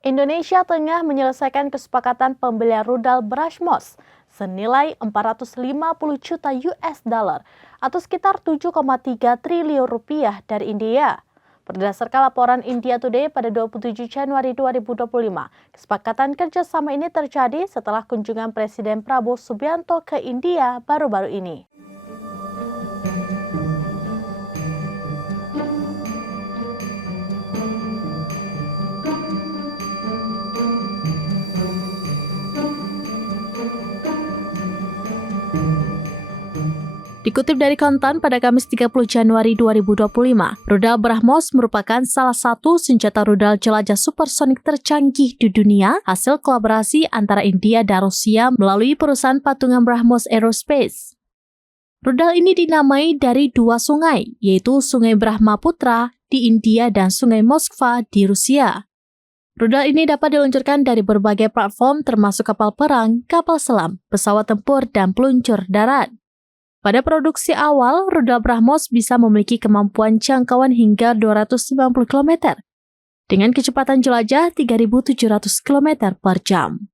Indonesia tengah menyelesaikan kesepakatan pembelian rudal BrahMos senilai 450 juta US dollar atau sekitar 7,3 triliun rupiah dari India. Berdasarkan laporan India Today pada 27 Januari 2025, kesepakatan kerjasama ini terjadi setelah kunjungan Presiden Prabowo Subianto ke India baru-baru ini. Dikutip dari Kontan pada Kamis 30 Januari 2025, rudal BrahMos merupakan salah satu senjata rudal jelajah supersonik tercanggih di dunia, hasil kolaborasi antara India dan Rusia melalui perusahaan patungan BrahMos Aerospace. Rudal ini dinamai dari dua sungai, yaitu Sungai Brahmaputra di India dan Sungai Moskva di Rusia. Rudal ini dapat diluncurkan dari berbagai platform termasuk kapal perang, kapal selam, pesawat tempur, dan peluncur darat. Pada produksi awal, rudal BrahMos bisa memiliki kemampuan jangkauan hingga 290 km dengan kecepatan jelajah 3.700 km per jam.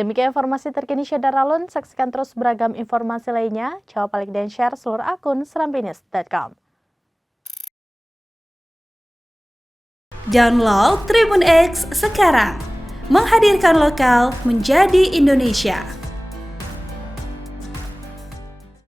Demikian informasi terkini Syadaralun, saksikan terus beragam informasi lainnya. Jawab, like, dan share seluruh akun serambinews.com. Download Tribun X sekarang, menghadirkan lokal menjadi Indonesia.